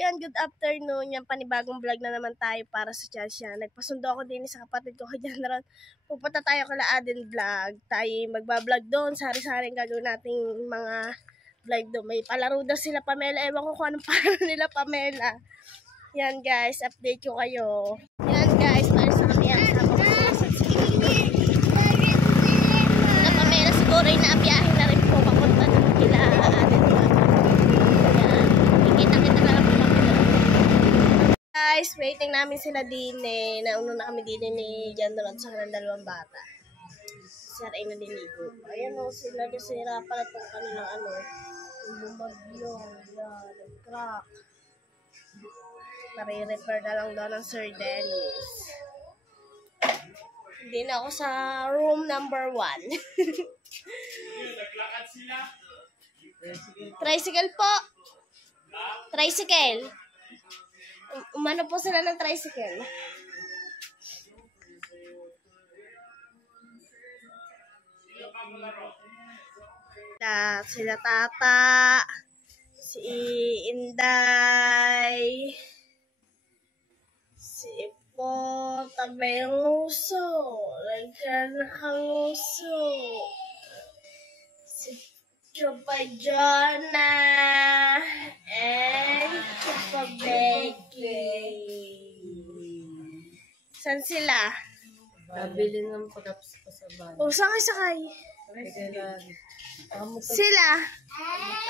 yan, good afternoon. Yan, panibagong vlog na naman tayo para sa Chansya. Nagpasundo ako din sa kapatid ko kaya naman. Pupunta tayo kala Aden Vlog. Tayo magbablog doon. Sari-saring gagawin nating mga vlog doon. May palaro daw sila Pamela. Ewan ko kung anong palaro nila Pamela. Yan guys, update ko kayo. Yan guys, tayo sa kami yan. Sama ko sila sa na Pamela siguro ay naabiyahin na rin po. Papunta doon kila Aden Vlog. Kita-kita na lang po kami doon. Guys, waiting namin sila din eh. Nauno na kami din ni Jan doon sa kanilang dalawang bata. Sir ay naliligo. Ayan o, sila kasi hirapan na itong kanilang ano. Bumagyo. Yan, crack. Nare-repair na lang daw ng Sir Dennis. Hindi na ako sa room number 1. Tricycle po. Tricycle. Umano po sila ng tricycle. Sila Tata, si Inday, si Ipo, tabay ang uso, lagyan ng uso, si Chupa Jonah, and Chupa Becky. Saan sila? Nabili ng pagkapasabay. O, sakay. Sila?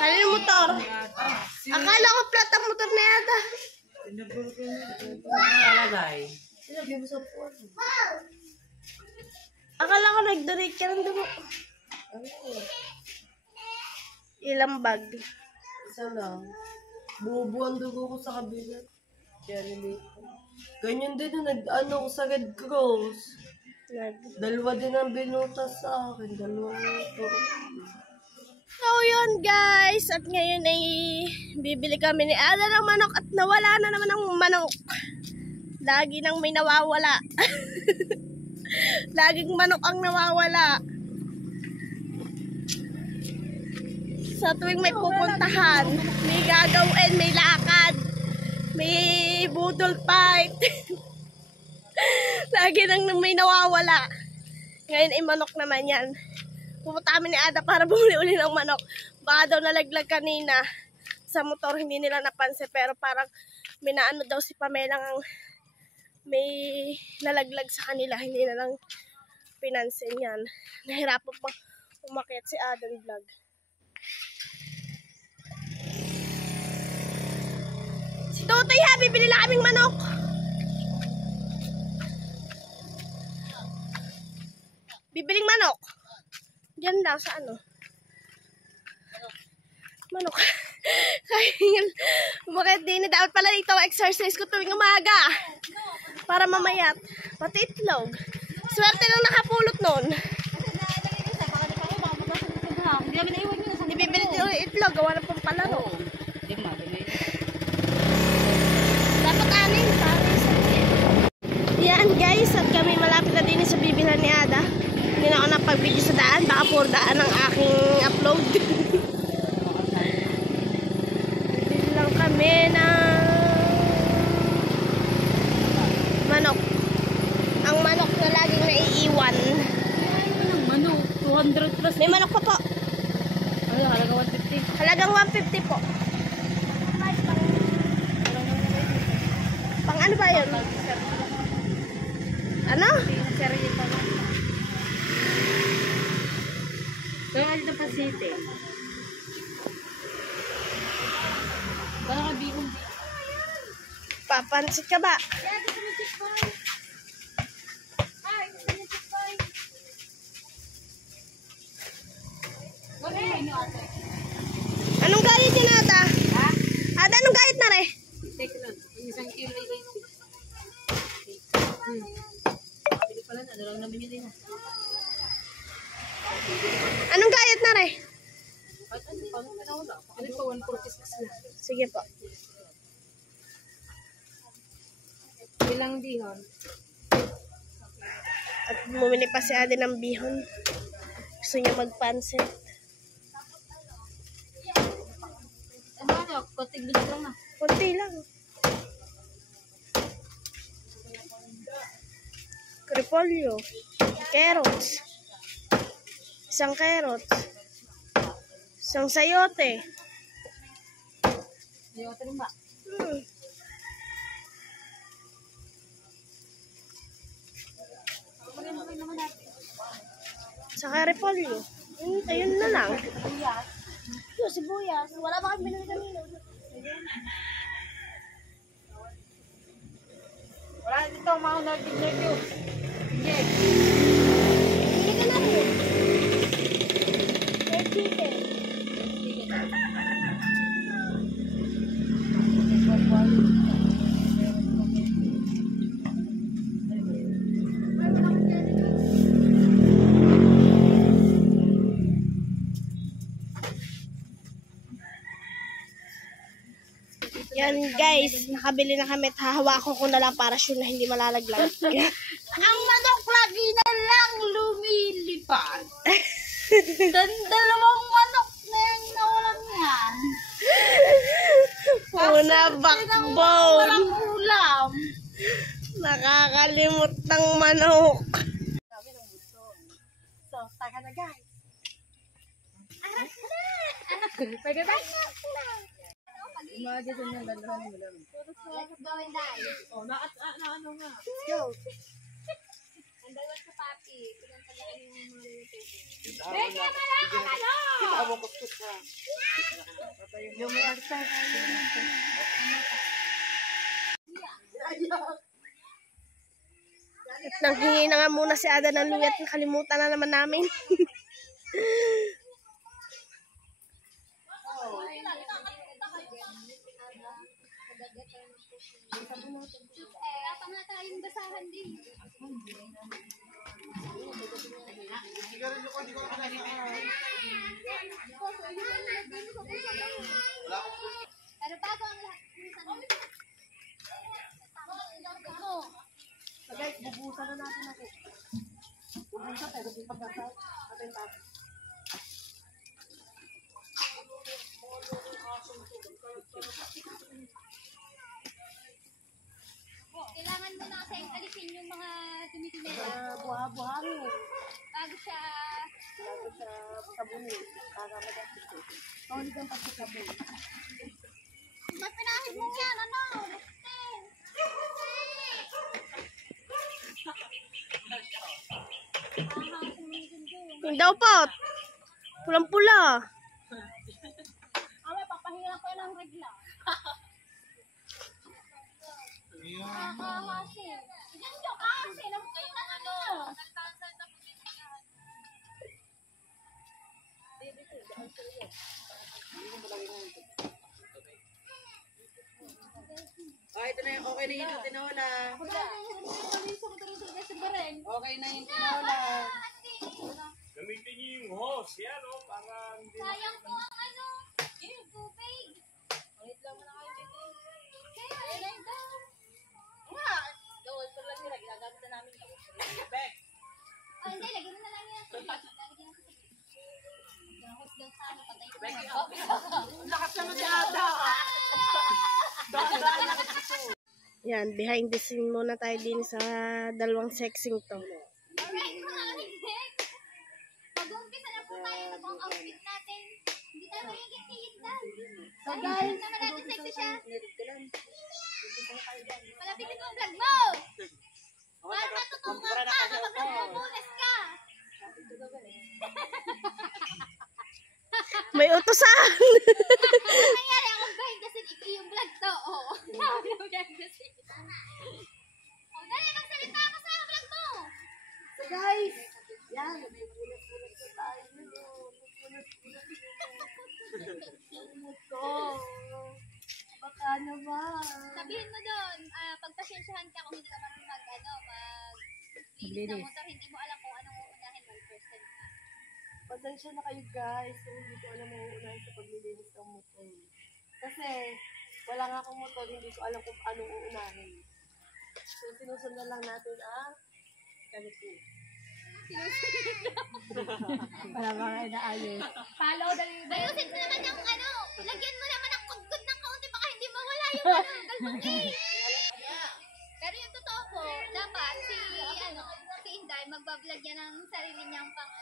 Kanino motor? Akala ko plat ang motor na yata. Nakalagay. Sinagay mo sa puwan. Akala ko nag-donate ka ng dugo. Ilang bag? Isa lang. Buo-buo ang dugo ko sa kabila. Ganyan din na nag-ano ko sa Red Cross. Dalawa din ang binutas sa akin. Dalawa ito. So yun guys. At ngayon ay bibili kami ni Ada ng manok at nawala na naman ang manok. Lagi nang may nawawala. Laging manok ang nawawala. Sa tuwing may pupuntahan, may gagawin, may lakad, may budol fight. Lagi nang may nawawala. Ngayon ay manok naman yan. Pupunta kami ni Ada para bumili uli ng manok. Baka daw nalaglag kanina sa motor, hindi nila napansin. Pero parang minaano daw si Pamela ng may nalaglag sa kanila. Hindi na lang pinansin yan. Nahirapan pang umakyat si Aden Vlog. Si Totoy ha, bibili na kaming manok. Bibiling manok. Diyan lang sa ano. Manok. Kaya bakit din na dapat pala ito exercise ko tuwing umaga. Para mamayat. Pati itlog. Swerte lang nakapulot nun. Hindi bibili din itlog. Gawa na pong palaro. Dapat anin. Yan guys. At kami malapit na din sa bibilhan ni Ada. Hindi na ako napag-video sa daan. Baka puro daan ang aking upload. Bili lang kami ng manok. Ang manok na laging naiiwan. Manok, 200 plus. May manok pa po. Ano, halagang 150. Halagang 150 po. Pang ano ba yun? Ano? Kaya nga dito pa city. Baka kabihong. Papansit ka ba? Anong gayet niya na ata? Ha? Ada, anong gayet na re? Take lang. Isang kilo ay 80. Pili pala na. Dalang namin yun din. Anong gayet na re? At ano pa? Ano pa? 146 lang. Sige po. Ilang dihon? At bumili pa si Ate ng bihon. Gusto niya magpansit. Ano? Kotig lang na. Kunti lang. Repolyo. Carrots. Isang carrots. Isang sayote. Sayote rin ba? Saka repolyo. Ayun na lang. Yung sibuyas. Wala ba kami binili kanina? Wala dito, mga nag-review. Yes. Hindi ka na rin. Fried chicken. Yan guys, nakabili na kami at hahawakan ko na lang para sure na hindi malalaglag. Ang manok lagi na lang lumilipad. Dalawang manok na yung nawalan yan. Una backbone. Walang ulam. Nakakalimot ng manok. So, taka na guys. Pwede ba? Imagine yung dalawa ni Mulam. Let's go and die. Oh, ano nga. Let's go. Ang dalawa sa papi. Pinantalakan yung mga lulutuin. Beke, malaka kayo! Kita mo kuskus ha. Yung may arsa. At nanghingi na nga muna si Ada ng luya at nakalimutan na naman namin. Wala pa nga tayong basahan din. Pero bago ang lahat. Guys, bubusan na natin ako. Bubusan tayo. Kasi pagkasal. Atin tayo. Kailangan mo na kasi alisin yung mga dumi-dumi Buha-buhangin. bago siya Bago sa sabunin. Para magastos ko. Tawag ang pagkasabon. mas pinahid mo yan, ano? Yung daw po. Pulang-pula. Ame, papahinga ko ng regla. Nakakahasi. Yan yung kasi. Kayo ng ano. Oh, ito na yung okay na yung tinola. Okay na yung tinola. Gamitin niyo yung hose, yan o, para hindi Sayang po ang ano. Yung tubig. Kaya, ayun daw. Oh, hindi, lagyan mo na lang yan. Lalagyan ko sa Dahos daw sa ano, patay ko. Lakas naman si Ada. Yan, behind the scene muna tayo din sa dalawang sexing to. Alright, mga kaibigan. Mag-umpisa na po tayo sa buong outfit natin. Hindi tayo magiging tiitan. So guys, naman natin sexy siya. Palapitin mo ang vlog mo. Para matutunan ka kapag nagbubulas ka. May utusan! Ano nangyari? Ako behind the scene, ikaw yung vlog to. Oo. Ako yung behind the scene. O, dali, magsalita ka sa vlog mo. So guys, yan. May bulas-bulas na tayo. Bulas-bulas ko. Baka naman. Sabihin mo doon, pagpasensyahan ka kung hindi ka marunong maglinis ng motor, hindi mo alam kung anong uunahin mo, first time ka. Pasensya na kayo guys. So, hindi ko alam ang uunahin sa paglilinis ng motor. Kasi, wala nga akong motor. Hindi ko alam kung anong uunahin. So, sinusundan lang natin ang ganito. Para mga inaayos. Follow the leader. Ayusin mo naman yung ano, lagyan mo naman ng kudkod ng kaunti, baka hindi mawala. Pero yung totoo po, dapat si Inday magbablog niya ng sarili niyang pang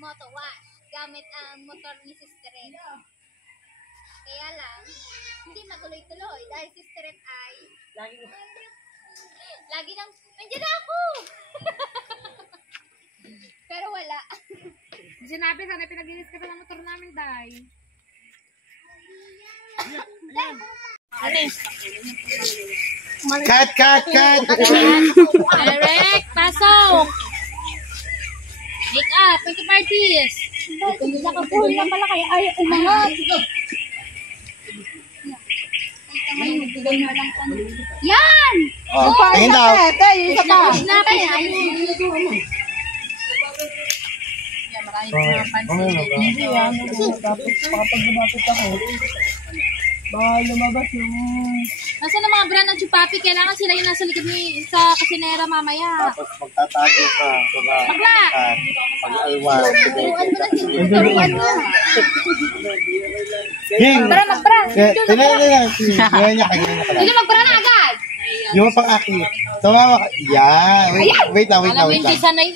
moto wash gamit ang motor ni Sister Ed. Kaya lang, hindi natuloy-tuloy dahil Sister Ed ay lagi nang, nandiyan na ako! Pero wala. Sinabi, sana pinag-inis ka pa ng motor namin, Day. Cut! Direct, pasok! Make up, make up artist. Nakapuhol na pala kayo ayaw umangat. Yan! Oh, tingin daw. Na kaya Nasaan ang mga brand ng Chupapi? Kailangan sila yung nasa likod ni sa kasinera mamaya. Tapos magtatago ka. Bakla! Pag-alwan. turuan mo. Ging! Magbra! Ganyan niya ka. Hindi magbra na agad! Yung pang-akit. Tumawa ka. Yeah. Wait lang. Alam mo, hindi sanay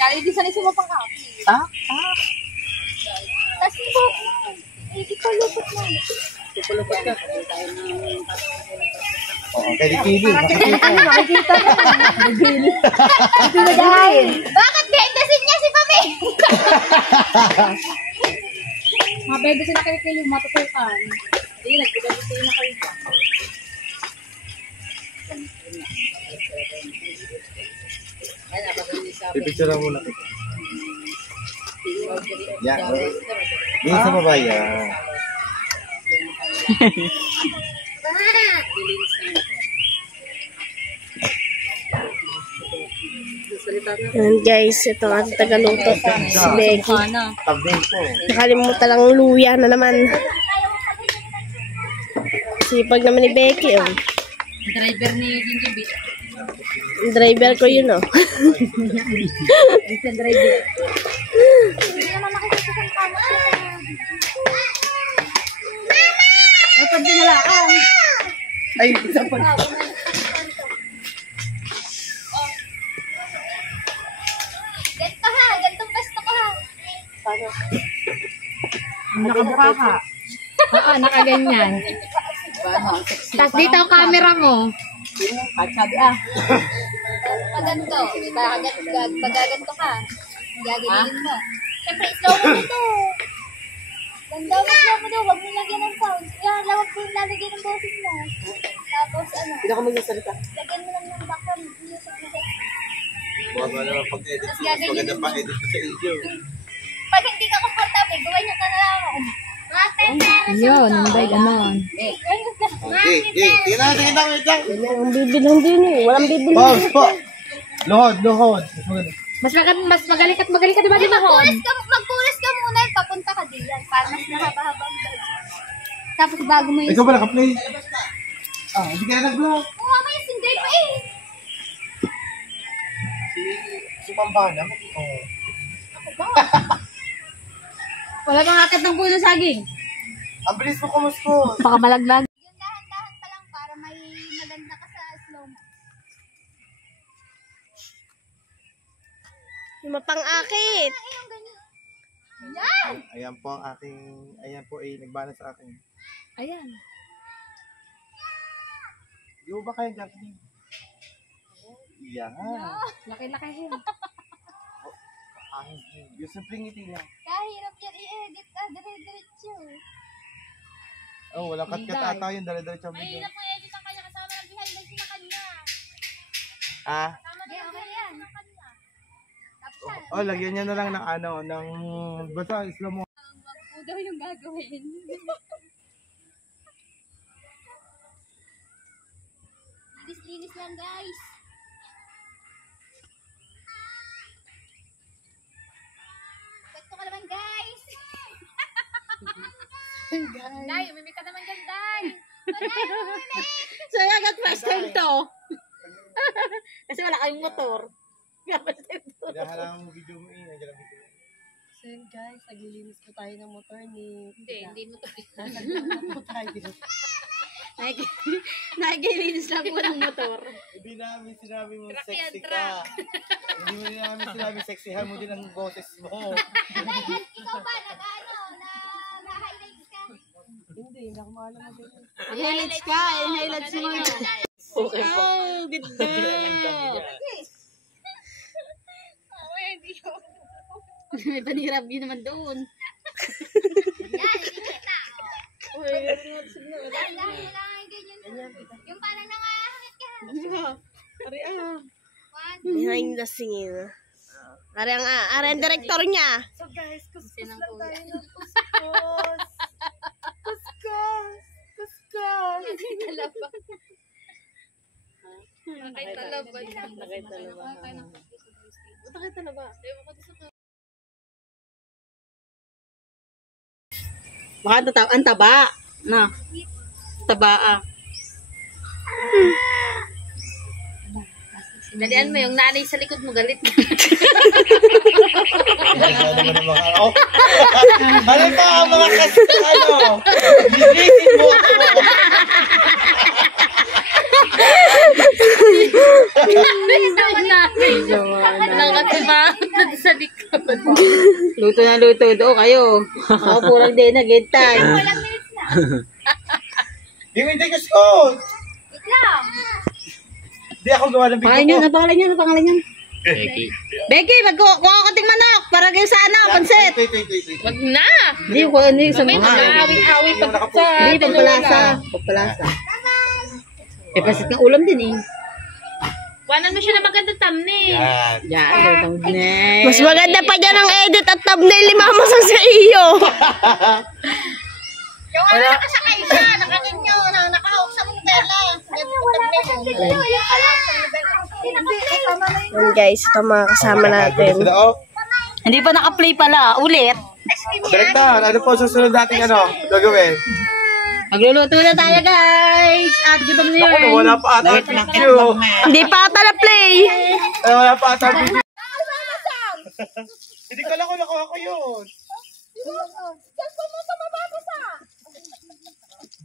Kaya hindi sanay sumapang ka. Tapos po, ipalupot na. Oo, kaya di Bakit behendasin niya si Pami? Mga bebe sila kayo matutukan. Hindi, nagpilagay na kayo. Pipicture lang muna. Yan. Yan sa babae. Ayan guys, ito ang ating tagaluto. Si Becky. Tabing ko. Nakalimutan lang luya na naman. Sipag naman ni Becky. Oh. Driver ni Gingy B. Yung driver ko yun, oh. Isang driver. Hindi naman makikita sa kama. Ay, pag dinalaan. Ay, isa pa. Ganito ha, ganitong pesto ko ha. Nakabuka ka. Nakaganyan. Tapos dito ang camera mo. Pag ganito, pag ganito ka, gaganinin mo. Siyempre, slow mo ito. Ganda mo, slow mo daw, huwag mo lagyan ng sound. Yan, huwag mo lalagyan ng boses mo. Tapos Hindi ako magsasalita. lagyan mo lang ng background music mo. Huwag mo naman pag-edit. Tapos gaganinin Maganda mo. pa edit ko sa video. Pag hindi ka komportable, gawin nyo ka na lang ako. Mga pepera Yun, hindi ganon. Tingnan natin, wait lang. Ang bibilhan din eh. Walang bibilhan. Pause po. Luhod. Mas magaling ka, di ba, di ba, Hon? Magpulis ka muna, papunta ka diyan. Para mas mahaba-habang bag. Tapos bago mo yung... Ikaw ba naka-play? Hindi ka na nag-vlog. Oo, mamaya sinday pa eh. Si Pambana. Oo. Wala pang akit ng puno saging. Ang bilis mo kumuskos. Baka malaglag. Yung dahan-dahan pa lang para may maganda ka sa slow mo. Yung mapang-akit. Ay, yung ganyan. Yan! Ayan po ang aking, nagbana sa akin. Ayan. Di mo ba kaya Jacqueline? Yan. Laki-laki yun. Yung simpleng ngiti lang. Kahirap yan i-edit ka, dire-diretso. Oh, walang kat-kat ata yun. Dali-diretso ang video. mo edit ang kanya kasama ng behind the scene na kanya. Ah? Okay, okay yan. Tapos Oh, lagyan niya na lang ng ng basta slow mo. wag po daw yung gagawin. Linis-linis lang guys. Pwede ka naman guys. Day, umimik ka naman dyan, Day. So, agad first time to. Kasi wala kayong motor. Kailangan lang ang video mo nandiyan ang video. So yun guys, naglilinis po tayo ng motor ni... Hindi mo to. Nasagdagan po tayo. Nakikilinis lang po ng motor. Hindi namin sinabi mo sexy ka. Hindi mo namin sinabi sexyhan mo din ang boses mo. Ikaw ba, nag-highlights ka? Hindi ako maalam mo din. Highlights ka. Highlights mo yun. Okay po. Oh, ganda. May panirap yun naman doon. Yan, hindi kita. Dahil lang ganyan. Yung parang nangahakit ka. Ari ah. Behind the scene. Are ang director niya. So guys, kuskus lang tayo ng kuskus. Kuskus. Kuskus. Nakay talaba. Nakay talaba. Nakay talaba. Baka ang taba. Na. Taba ah. Dalian mo yung nanay sa likod mo galit. Ano pa ang mga ano? Lilisin mo ako. Sa likod. Luto na luto do kayo. Ako purang din nagintay. Walang minutes na. Yung hindi kuskus. Wait lang. Hindi ako gawa ng Pangalan video niyo, ko. ano pangalan niyo? Ano pangalan niyo? Becky, magkuha ka ting manok para kayo sa ano, pansit. Wait. Wag na. Hindi ko ano yung sa mga. Awing-awing pa sa. Hindi, pagpalasa. Pagpalasa. Eh, pansit ng ulam din eh. Wanan mo siya na maganda thumbnail. Yan. Yan, thumbnail. Mas maganda pa dyan ang edit at thumbnail ni Mama sa iyo. Yung ano nakasakay siya, nakaganyo, nakahawak sa mundela. Yan guys, ito mga kasama natin. Sila, oh. Hindi pa naka-play pala. Ulit. Direkta, ano po susunod nating ano? Gagawin? Magluluto na tayo, guys. At gutom na Ako, yun. wala pa ata ang video. Hindi pa ata na play. Wala pa ata ang video. Hindi ko lang kung nakuha ko yun.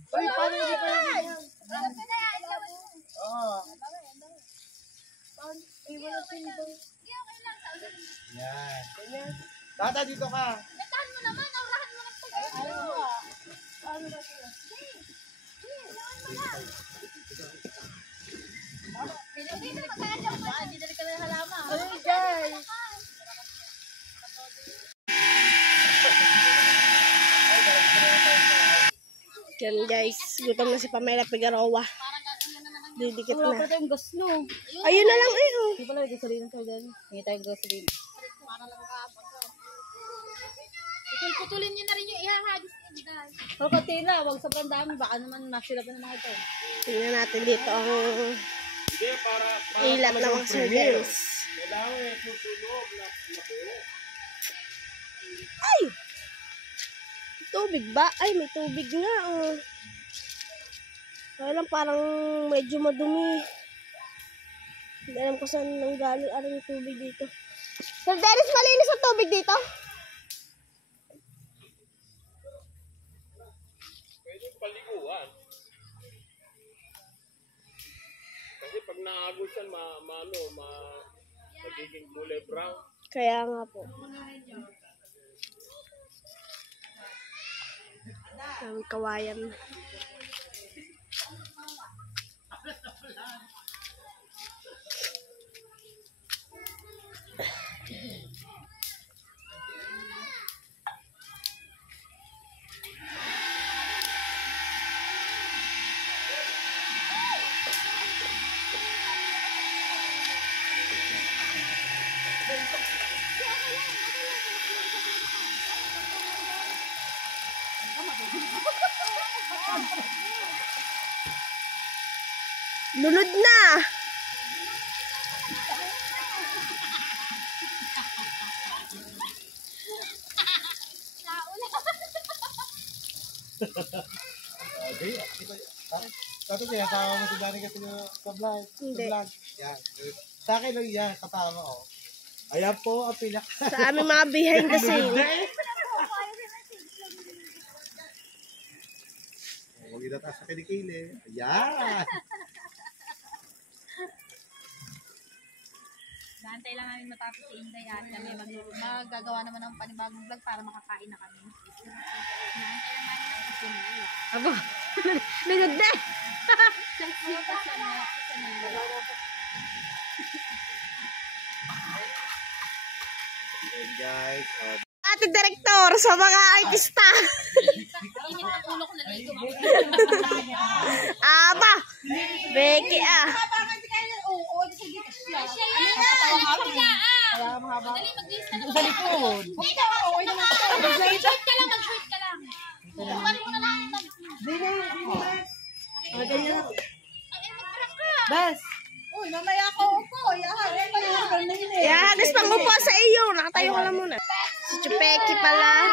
Ay, paano hindi pa yun? Yan. Tata, dito ka. Yan guys, gutom na si Pamela Figueroa. Didikit Wala na. pa tayong gas, no. Ayun na lang eh. Oh. Hindi pala may gasolina tayo dyan. Hindi tayong gasolina. Putulin niyo na rin yung ihahagis niyo, guys. Pero katila, wag sobrang dami. Baka naman masila pa ng mga ito. Tingnan natin dito ang Hindi, para ilat ng mga surveillance. kailangan yung susunog na nabuo. Ay! Tubig ba? Ay, may tubig nga. Oh. Kaya lang parang medyo madumi. Hindi alam ko saan nanggaling yung tubig dito. Sir Dennis, malinis ang tubig dito? Pwede yung paliguan. Kasi pag naagos yan, magiging kulay brown. Kaya nga po. Ang kawayan. Lunod na! Tapos sinasama mo si Danny kasi sa vlog. Hindi. Sa vlog. Yan. Sa akin lang yan, kasama oh. Ayan po ang Sa aming mga behind the scene. Huwag inataas sa kilikili. Ayan. Naantay lang namin matapos si Inday at kami magagawa naman ng panibagong vlog para makakain na kami. Naantay lang namin ang isinila. Abo. Naganda. Ayan guys. Ate Direktor sa mga artista. Init ang ulo ko na ligo. Aba. Becky ah. Madali mag-list na naman. Sa likod. Mag-short ka lang, mag-short ka lang. Paano mo na lang yung Bes! Uy, mamaya ako upo. Yahagis pang upo sa iyo. Nakatayo ka lang muna. Si Chupeki pala.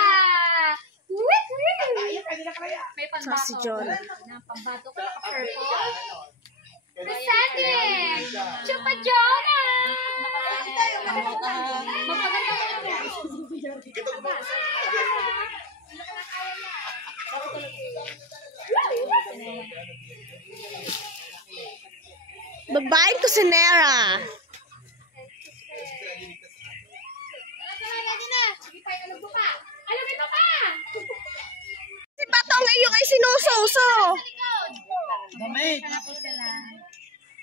may Sa pambato. si John. Pambato ko naka-purple. Presente! Chupa Jona! Magpaganda ko yung Babaeng kusinera. Si Batong iyo ay sinususo. Damit.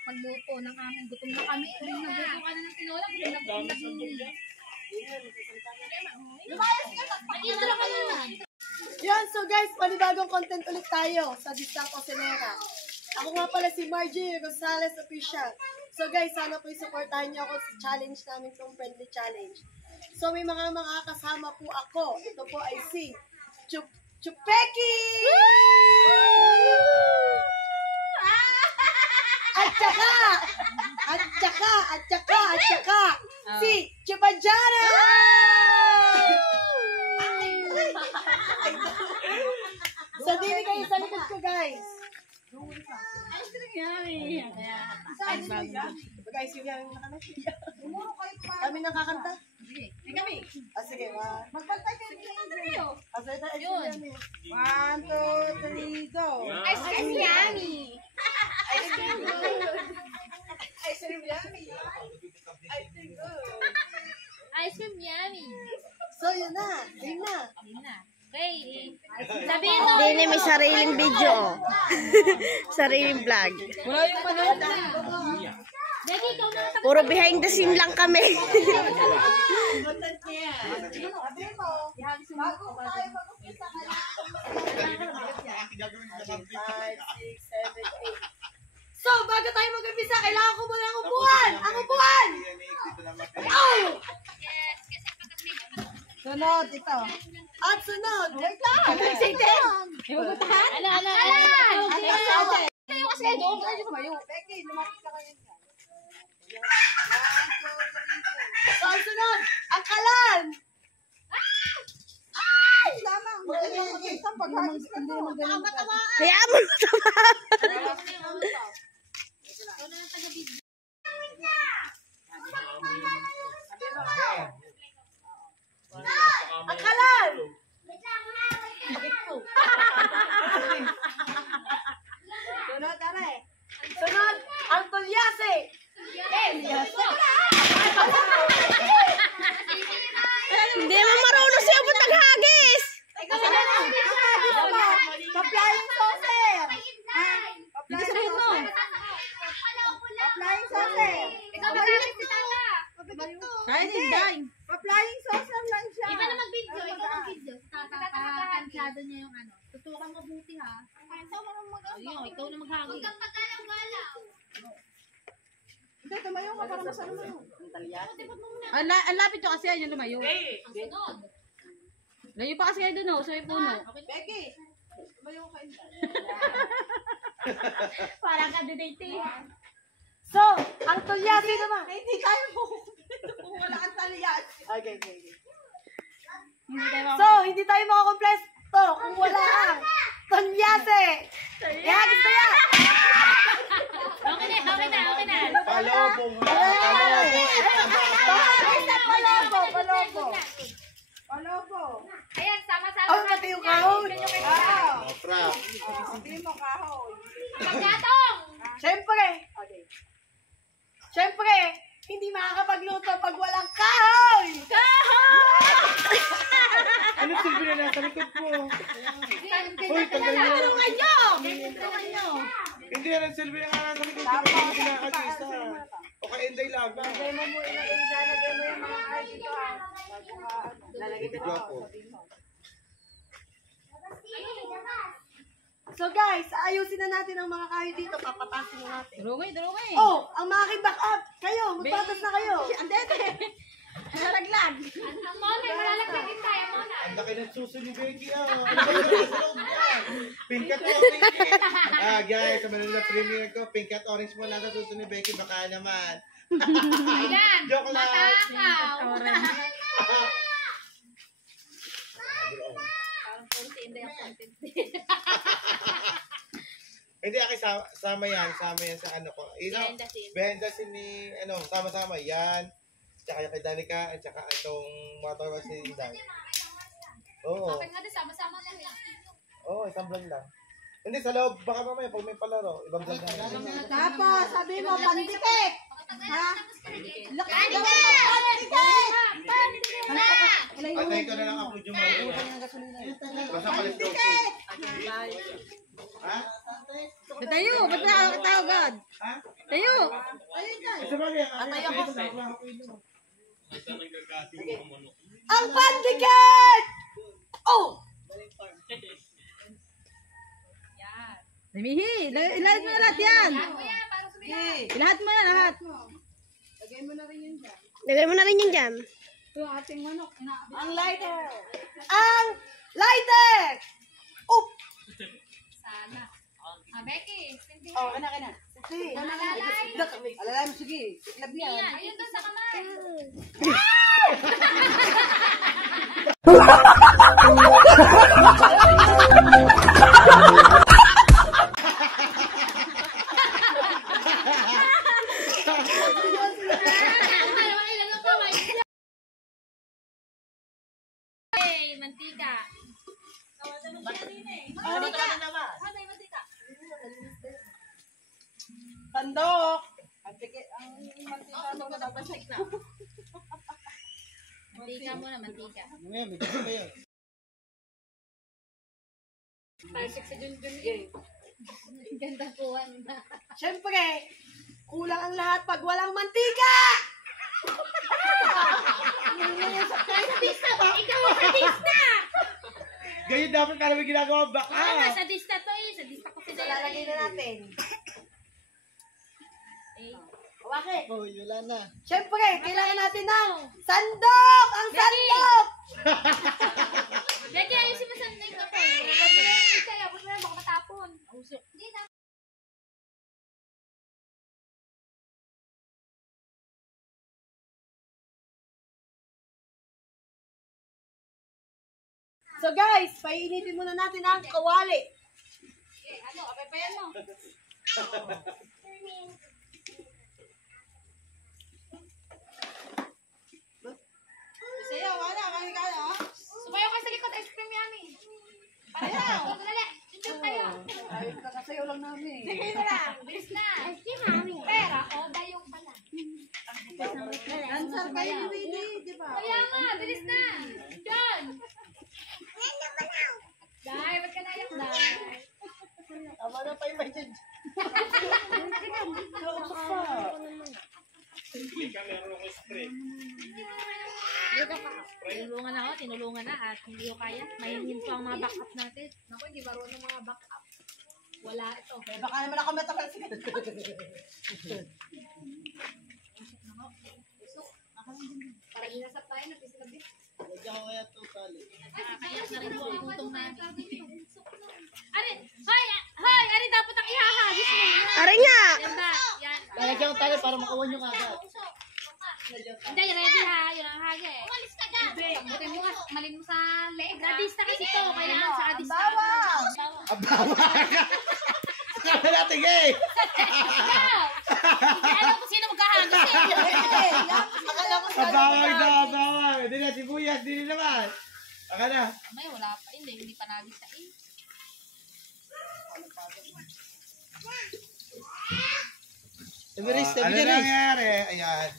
Pagluto ng aming gutom na kami. Nagluto ka na ng tinola. Gutom na kami. Mag-intro ka na. Yan, so guys, panibagong content ulit tayo sa Disang Cocinera. Ako nga pala si Margie Rosales Official. So guys, sana po i-supportahan niyo ako sa challenge namin, itong friendly challenge. So may mga kasama po ako. Ito po ay si Chupeki! At saka, si Chupajana! So, dili kayo sa likod ko, guys. Guys, yung yan na kami. Kami nakakanta? Kami. Sige, magpantay kayo. Yun. 1, 2, 3, go. Ice cream yummy. Ice cream yummy. Ice cream yummy. So, yun na. Yun na. Okay. Sabihin mo. Hindi may sariling video. Sariling vlog. Becky, ikaw na ang Puro behind the scene lang kami. So, bago tayo mag-umpisa, kailangan ko muna ang upuan! Ang upuan! Oh! Sunod, ito. At sunod. Wait lang. Ala. Kayo kasi doon. Kayo kumayo. Becky, lumapit ka kayo dyan. So, ang sunod, ang kalan! Lamang. Kaya mo Ang kalan! Sunod, are. Sunod, ang tulyase! Hindi mo marunong siya po taghagis. Pa-flying saucer! Hindi sabihin mo. Pa-flying saucer! Ikaw magalit si Tata. Kain din, day. Pa-flying saucer lang siya. Iba na mag-video. Ikaw mag-video. Tatansyado niya yung ano. Tutukan mabuti ha. Ayun, ikaw na maghagi. Huwag kang pagalaw-galaw. Hindi, tumayo ka para masano mo. Ang lapit nyo kasi yan yung lumayo. Ang sunod. Layo pa kasi kayo dun, sa may puno. Becky, tumayo ka. Parang kandidate eh. So, ang tulyase naman. Hindi kaya mo kung wala kang tulyase. Okay. So, hindi tayo makakompleto kung wala ang tulyase. Kaya gusto yan. Okay na. Palobong. Step malaki yung kahon. Opra. Pagkatong! Siyempre, hindi makakapagluto pag walang kahoy. Ano silbi na nasa likod mo? Hoy, tanggalin mo. Hindi yan ang silbi na nasa likod mo. Hindi kinakatisa. O ka-enday lang. Video ako. So guys, ayusin na natin ang mga kahoy dito. Papatasin na natin. Durungay. Oh, ang mga back up. Kayo, magpatas na kayo. Nalaglag. Ang mona, malalagyan tayo mona. Ang laki ng suso ni Becky. Ano ba yung nasa loob niya? Pink at orange. Guys, sa Manila premiere ko, pink at orange mo nasa suso ni Becky. Baka naman. Ayan, Joke lang. matakaw. Hindi, aki sama yan sa ano ko. Behind the scene ni, ano, sama-sama. Yan. Tsaka yung kay Danica, at tsaka itong mga tawa si Inday. Oo. Bakit nga din, sama-sama lang yan. Oo, isang vlog lang. Hindi, sa loob, baka mamaya pag may palaro, ibang vlog na. Tapos, sabi mo, pandikit. Ha? Laki naman ng pandikit. Patay ko na lang upload yung mga. Basta palis daw. Ha? Tayo, ba't nakakatawa agad? Ha? Tayo. Isa ba yan? Atay ako. Ang pandikit! Oh! Namihi, ilahat mo na lahat yan. Kuya, para sumigaw. Ilahat mo na lahat. Lagay mo na rin yan dyan. Ang lighter! Ang lighter! Oop! Sana. Becky, hindi. Oh, kana. Sige. Alalay. Alalay mo, sige. Iklab Yan, ayun doon sa kamay. Hey, mantika. Tandok! Ang mantika mo na babasik na. Mantika muna, mantika. Ngayon, may gusto kayo. Parsik sa Junjun eh. Ganda puwan na. Siyempre, kulang ang lahat pag walang mantika! Sadista ba? Ikaw ang sadista! Ganyan dapat ka namin ginagawa baka. Sadista to eh. Sadista ko si So, lalagay na natin. Bakit? Oh, wala na. Siyempre, kailangan natin ng sandok! Ang sandok! Becky, ayusin mo sa name na po. Kaya, huwag mo na baka matapon. Hindi na. So guys, painitin muna natin ang kawali. Ano, apepayan mo. Sayaw, wala, kaya. Sumayo ka sa likod, ice cream yan eh. Pareho. Dali, dali. tayo. Ay, kakasayaw lang namin. Sige na lang, bilis na. Pera, o dayong pala. Dancer kayo ni Willy, di ba? Kaya nga, bilis na. John. Dahil, ba't ka nayak dahil? Tama na pa yung may dyan. Hindi ka meron ko spray. Tinulungan ako, tinulungan na at hindi ko kaya. Mahingin pa ang mga backup natin. Naku, hindi marunong mga backup. Wala ito. Baka naman ako matagal sige. Para inasap tayo na pisabi. Lagyan ko kaya ito tali. Nakakayak na rin po ang utong natin. Ari, hoy, ari dapat ang ihahagis mo. Aray nga! Yan ba? Yan. Lalagyan ko tali para makawan yung agad. Hindi, ready ha. Yun ang hagi. Umalis ka dyan. Butin mo nga, malin mo sa leeg. Radista kasi to. Kailangan sa radista. Bawang! Abawa! Sabi natin eh! Hindi alam kung sino maghahagis eh. Akala ko sa Abawang na abawang. Hindi na sibuyas, hindi naman. Aka na. May wala pa. Hindi pa nagisa eh. Ano nangyari? Ayan.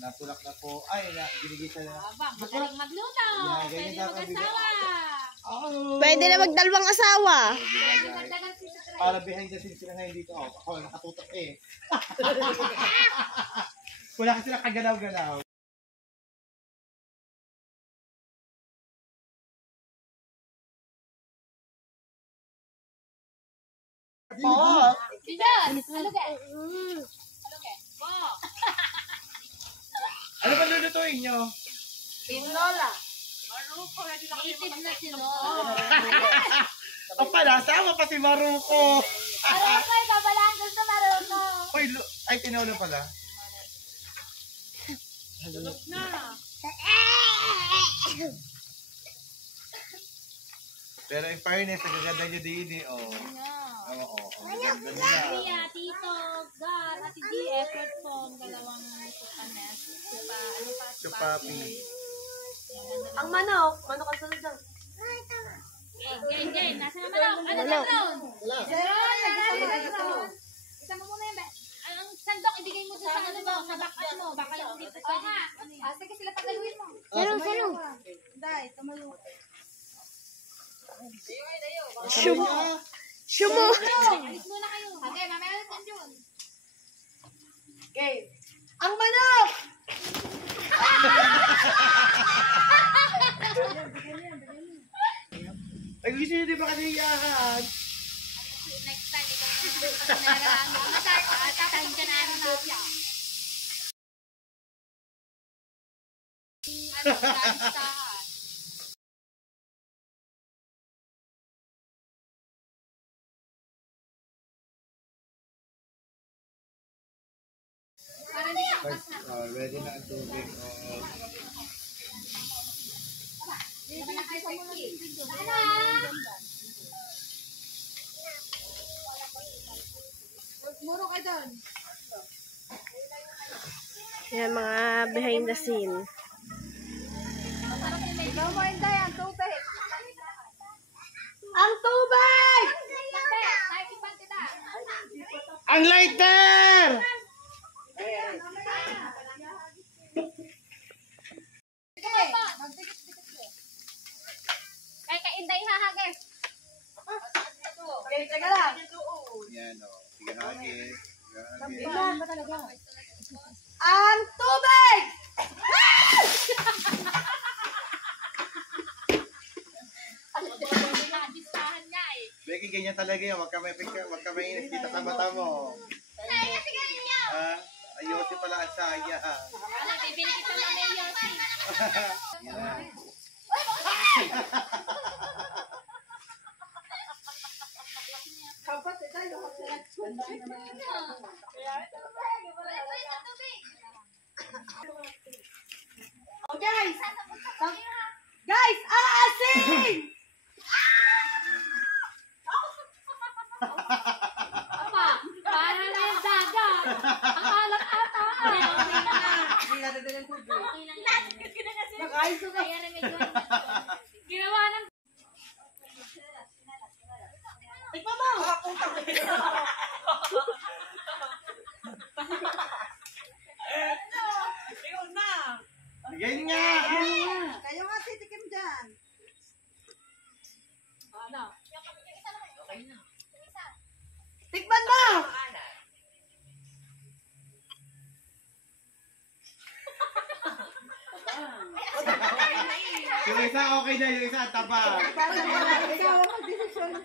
Natulak na po. Ay, ginigisa na. Abang, magaling magluto. Yan, Pwede ganyan sa mag-asawa. Oh. Pwede na magdalawang asawa. Dagdagan si sa Para behind the scenes sila ngayon dito. Oh, ako nakatutok eh. Wala kasi nakagalaw-galaw. Oo. Bigas! Haluge! Haluge! Bo! Ano ba lulutuin nyo? Pinola. Native na sino. Ang pala, sama pa si Maruko. Maruko, babalaan doon sa Maruko. Uy, ay, tinawala pala. Pero in fairness, ang gaganda nyo din eh. Oh. Oo, ang gaganda nila. Kuya, Tito, Gar, Ate G, effort po. Dalawang supanes. Ano pa? Chupapi. Ang manok. Manok ang sunod daw. Game. Nasa na manok? Ano na brown? Isama mo na yun, ang sandok, ibigay mo sa ano mo, sa backpack mo. Baka yung dito pwede. Sige sila pagaluin mo. Salo. Dahil, tumayo. Shumo. Alis muna kayo. Okay, mamaya ulit yan dyan. Okay. Ang manok! Ay, gusto nyo di ba kasi iyahan? Next time, ikaw na matatahin ka namin na siya. Ano, listahan. Para hindi ka Ready na ang tubig. Muro ka doon. Yan mga behind the scene. Ikaw mo hindi, ang tubig. Ang tubig! Ang lighter! Kaya ka-inday hahagis. Okay, teka lang. Yan o. Sige hagis. Sige hagis. Ang tubig! Listahan niya eh. Becky, ganyan talaga yun. Wag ka mainis kita sa mata mo. Ha? Ayosi pala ang saya. Ano, bibili kita ng Yosi. Yan. Oh, guys! Guys, aasin! Apa, para na yung dagat. Ang alat ata. Hindi natin din ang tubig. Okay lang yan. Nakain sa Kaya remedyo. Ginawa ng... Tikman mo! Bigay nga! Kayo nga titikim dyan. Ano? Tikman mo! Yung isa okay na, yung isa taba.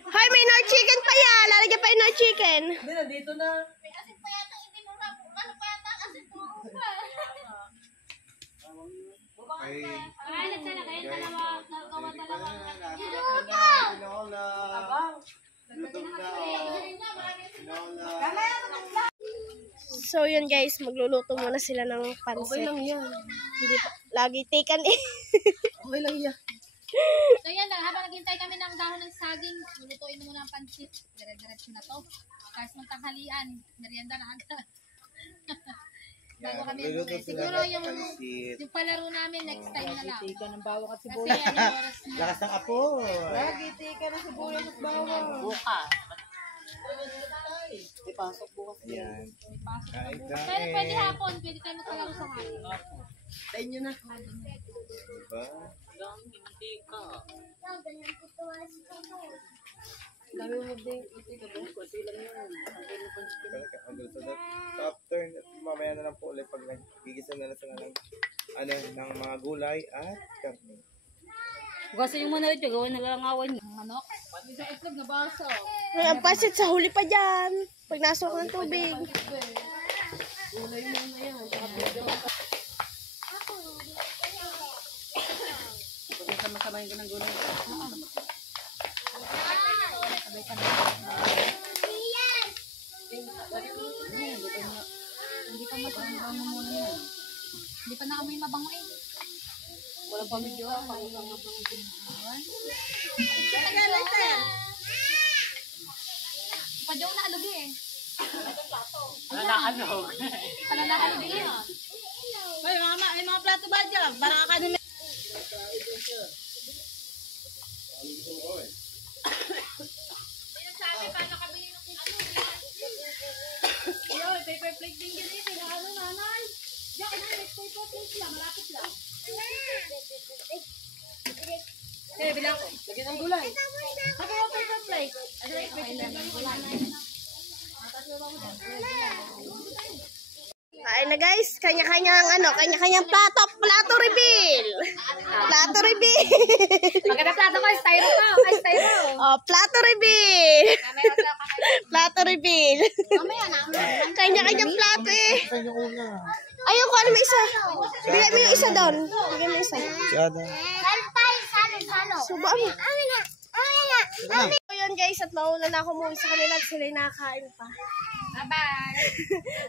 Hoy, may Nor chicken pa yan. Lalagyan pa yung Nor chicken. Hindi, nandito na. May asin pa yata itinura mo. Ano pa yata asin turo pa? Ay, Ay, nagtala kayo dalawa. Nagawa dalawa. Tinola. Lutom na. Tinola. So yun guys, magluluto muna sila ng pansit. Okay lang yan. Hindi pa, lagi taken eh. Okay lang yan. So yan lang, habang naghintay kami ng dahon ng saging, lulutuin muna ang pansit. Dire-diretso na to. Kahit mong tanghalian, merienda na agad. Bago kami Luluto umuwi. sila Siguro ng yung pansit. palaro namin next time na lang. Tika ng bawang at Kasi sibuyas. ano oras na. Lakas ng apoy. Lagi tika ng sibuyas at bawang. Yan. Kain, Pero pwede kain. hapon, pwede tayo magkalaro sa hapon. Tayo nyo na. Diba? Dami mo din. Ika ba? Kasi lang yan. So after, mamaya na lang po ulit pag nagigisa na lang sila ng mga gulay at karne. Hugasan yung muna ito, gawin na lang awan niyo. Manok. Sa itlog na baso. May ang pansit sa huli pa dyan. Pag nasok ng tubig. Ulay mo na yan. Sama-samayin ko ng gulay. Hindi pa mabango muna yan. Hindi pa na kami mabango eh. Walang pamilyo. Padyaw na alugi eh. Pananahalog. Pananahalog yun. Ay, mga plato ba dyan? Para kakanin na. Paper plate din yun eh. Ano nanay? Diyan ka na, paper plate lang. Malapit lang. Eh, bilang ko. Lagyan ng gulay. Sabi mo paper plate. Ano yung paper plate? Kain na guys, kanya-kanyang plato reveal. Plato reveal. Maganda plato ko, styro ko. Ay, styro. Oh, plato reveal. Mamaya na Plato reveal. Mamaya na. Kanya-kanyang plato eh. Saan yung una? Ayun ko, ano may isa. Bigyan mo yung isa doon. Bigyan mo yung isa. Si Ada. Subo mo. So yun guys, at mauna na ako umuwi sa kanila at sila'y nakakain pa. Bye-bye.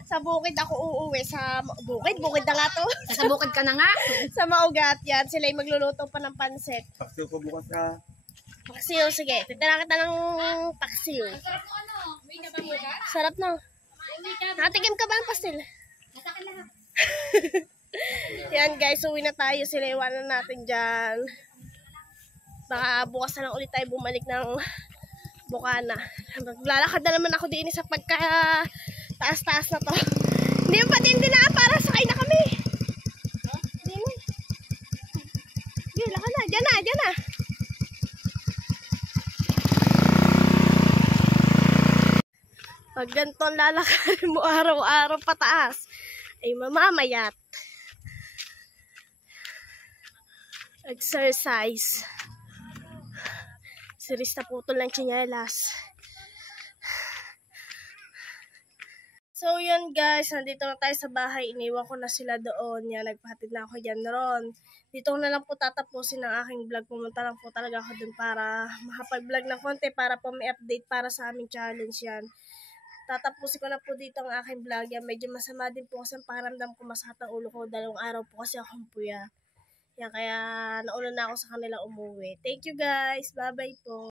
Sa bukid ako uuwi. Sa bukid na nga to. Sa bukid ka na nga. Sa Maugat yan, sila'y magluluto pa ng pansit. Pakso ko bukas na. Paksiw, sige. Titira kita ng paksiw. Sarap mo ano? May nabanguga? Sarap na. Nakatikim ka ba ng pastil? Nasakit lahat. Yan guys, uwi na tayo. Sila iwanan natin dyan. Baka bukas na lang ulit tayo bumalik ng Bukana. Maglalakad na naman ako din sa pagka taas-taas na to. Hindi pa din na para sakay na kami. Hindi na. Yun, lakad na. Diyan na. Pag ganito ang lalakad mo araw-araw pataas, ay mamamayat. Exercise. Siris na putol ng tsinelas. So yun guys, nandito na tayo sa bahay. Iniwan ko na sila doon. Yan, nagpahatid na ako dyan ron. Dito ko na lang po tatapusin ang aking vlog. Pumunta lang po talaga ako doon para makapag-vlog na konti para po may update para sa aming challenge yan. Tatapusin ko na po dito ang aking vlog. Yan, medyo masama din po kasi ang pakiramdam ko, masakit ang ulo ko. 2 araw po kasi akong puya. Yan, kaya nauna na ako sa kanila umuwi. Thank you guys. Bye-bye po.